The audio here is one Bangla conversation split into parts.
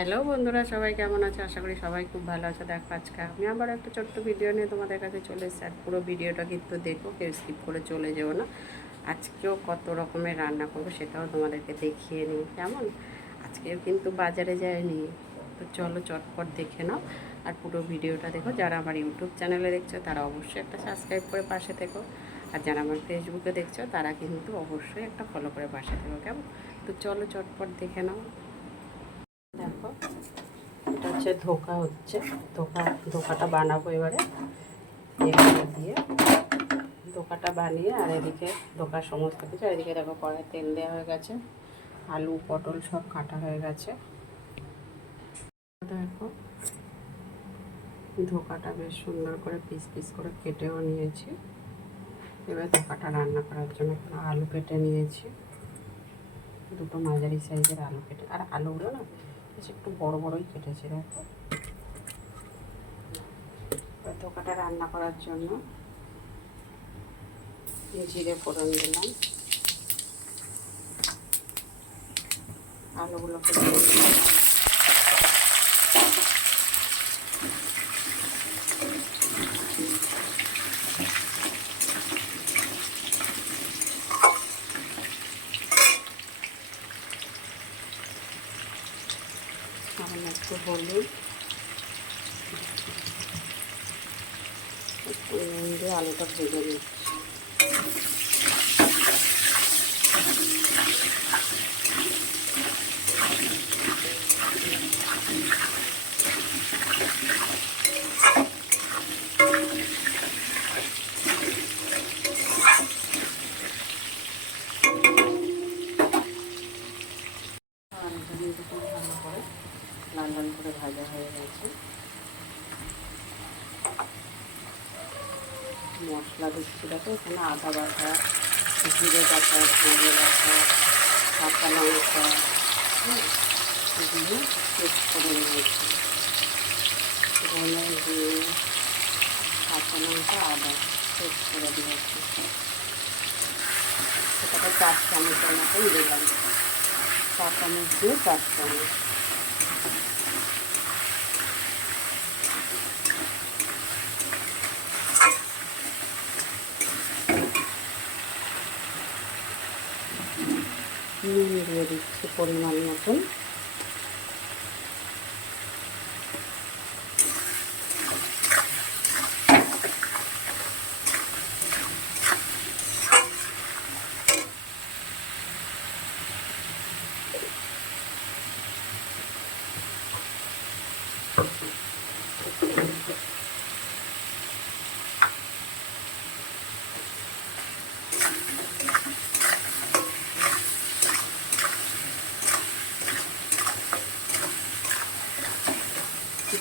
হ্যালো বন্ধুরা, সবাই কেমন আছে? আশা করি সবাই খুব ভালো আছে। দেখো আজকে আমি আবার একটা ছোট্ট ভিডিও নিয়ে তোমাদের কাছে চলে এসেছি। আর পুরো ভিডিওটা কিন্তু দেখো, কেউ স্কিপ করে চলে যেও না। আজকেও কত রকমের রান্না করবো সেটাও তোমাদেরকে দেখিয়ে নিই, কেমন? আজকেও কিন্তু বাজারে যায়নি, তো চলো চটপট দেখে নাও। আর পুরো ভিডিওটা দেখো। যারা আমার ইউটিউব চ্যানেলে দেখছো তারা অবশ্যই একটা সাবস্ক্রাইব করে পাশে থেকো। আর যারা আমার ফেসবুকে দেখছো তারা কিন্তু অবশ্যই একটা ফলো করে পাশে থেকো, কেমন? তো চলো চটপট দেখে নাও। দেখো, এটা হচ্ছে ধোকা, হচ্ছে ধোকাটা বানাবো এবারে। এখানে দিয়ে ধোকাটা বানিয়ে, আর এদিকে ধোকার সমস্ত কিছু, আর এদিকে দেখো কড়াই তেল দেওয়া হয়ে গেছে, আলু পটল সব কাটা হয়ে গেছে। দেখো ধোকাটা বেশ সুন্দর করে পিস পিস করে কেটেও নিয়েছি। এবার ধোকাটা রান্না করার জন্য আলু কেটে নিয়েছি, দুটো মাঝারি সাইজের আলু কেটে। আর আলুগুলো না বেশ একটু বড় বড়ই কেটেছি। দেখো, ধোকাটা রান্না করার জন্য জিরে ফোড়ন দিলাম, আলুগুলোকে দিয়ে দিলাম। সামান্য একটু হলুদ, একটু নুন দিয়ে আলুটা ভেজে নিচ্ছি। আলুটা কিন্তু খুব ভালো করে লাল লাল করে ভাজা হয়ে গেছে। মশলা দিচ্ছি, দেখো এখানে আদা বাটা, জিরে বাটা, ধনে বাটা, কাঁচা লঙ্কা দিয়ে পেস্ট করে নিয়েছি। ধনে দিয়ে কাঁচা লঙ্কা আদা পেস্ট করে দিয়েছি। সেটাকে 4 চামচের মতন দিলাম, 4 চামচ দিয়ে 4 চামচ। নুন দিয়ে দিচ্ছি পরিমাণ মতন।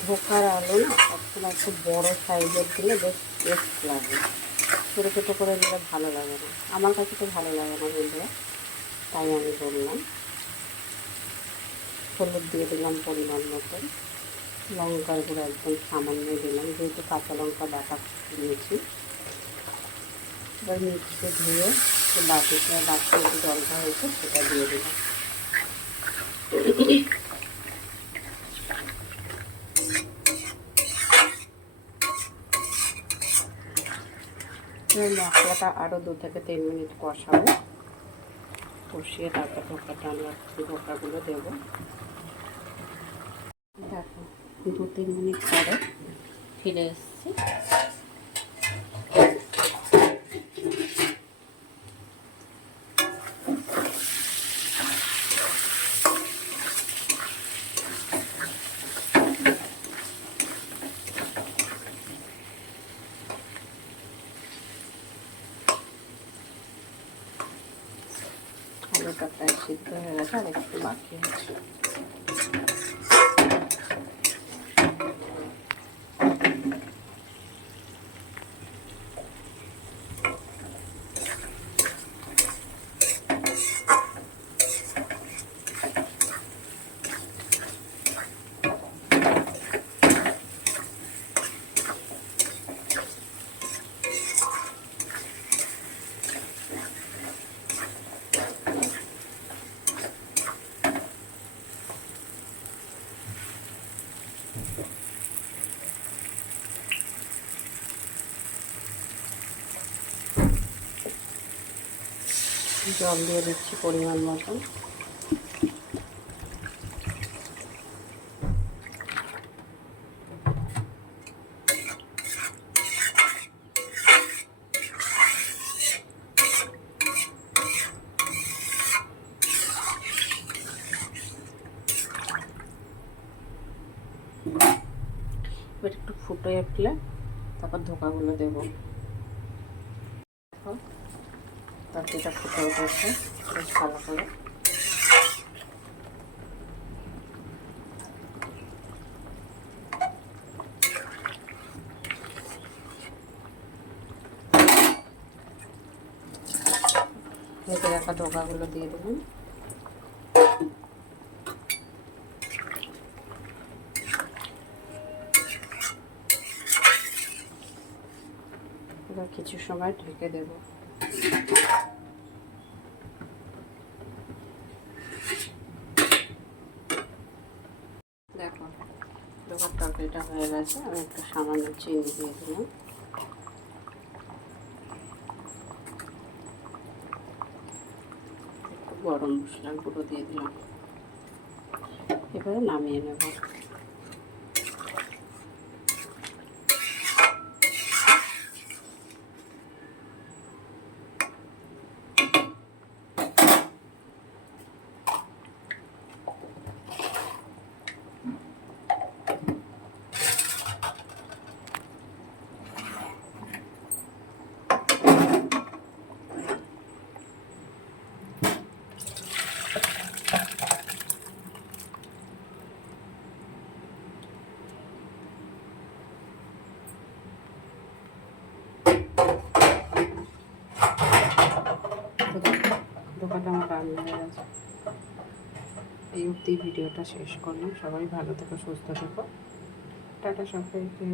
ধোকার আলু না সবসময় একটু বড়ো সাইজের দিলে বেশ টেস্ট লাগে, ছোটো ছোটো করে দিলে ভালো লাগে না। আমার কাছে তো ভালো লাগে না বন্ধুরা, তাই আমি বললাম। হলুদ দিয়ে দিলাম পরিমাণ মতন, লঙ্কার গুঁড়ো একদম সামান্য দিলাম, যেহেতু কাঁচা লঙ্কা বাটা দিয়েছি। এবার মিক্সি ধুয়ে বাটিতে একটু জলটা হয়েছে সেটা দিয়ে দিলাম। মশলাটা আরও 2 থেকে 3 মিনিট কষাবো, কষিয়ে তারপর ধোকাগুলো দেবো। দেখো 2-3 মিনিট পরে ফিরে এসেছি। আলুটা প্রায় সিদ্ধ হয়ে গেছে, আর একটু বাকি আছে। জল দিয়ে দিচ্ছি পরিমাণ মতন। এবার একটু ফুটে উঠলে তারপর ধোকাগুলো দেবো। তরকারিটা ফুটে উঠেছে বেশ ভালো করে। ভেতরে রাখা ধোকাগুলো দিয়ে দেবেন। এবার কিছু সময় ঢেকে দেব। দেখো ধোকার তরকারিটা হয়ে গেছে। আমি একটু সামান্য চিনি দিয়ে দিলাম। একটু গরম মশলার গুঁড়ো দিয়ে দিলাম। এবারে নামিয়ে নেব। দোকানটা আমার রান্না হয়ে গেছে। এই অবধি ভিডিওটা শেষ করলাম। সবাই ভালো থেকো, সুস্থ থেকো। টাটা সবাইকে।